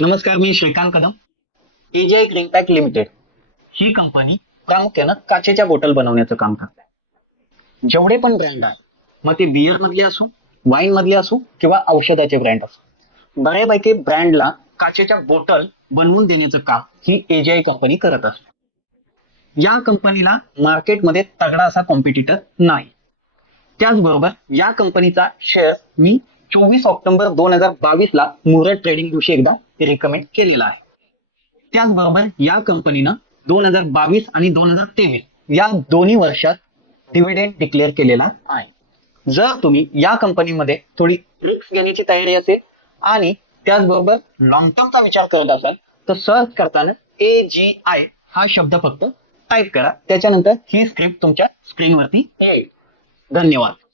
नमस्कार मी Shrikant Kadam. AGI green pack limited ही company प्रामुख्यानं काचेच्या बॉटल बनवण्याचं काम करते. जेवढे पण ब्रँड आहेत मग ते बिअर मधले असो वाईन मधले असो किंवा औषधाचे ब्रँड असो बऱ्यापैकी ब्रँडला काचेच्या बॉटल बनवून देण्याचं काम ही एजीआय कंपनी करत असते. या कंपनीला मार्केटमध्ये तगडा असा कॉम्पिटिटर नाही. त्याचबरोबर या कंपनीचा शेअर मी चोवीस ऑक्टोबर दोन हजार बावीस ला मुहूर्त ट्रेडिंग दिवशी एकदा रिकमेंड केलेला आहे. त्याचबरोबर या कंपनीनं दोन हजार बावीस आणि दोन हजार तेवीस या दोन्ही वर्षात डिव्हिडेंड डिक्लेअर केलेला आहे. जर तुम्ही या कंपनीमध्ये थोडी रिस्क घेण्याची तयारी असेल आणि त्याचबरोबर लॉंग टर्मचा विचार करत असाल तर सर्च करताना ए जी आय हा शब्द फक्त टाईप करा. त्याच्यानंतर ही स्क्रिप्ट तुमच्या स्क्रीनवरती येईल. धन्यवाद.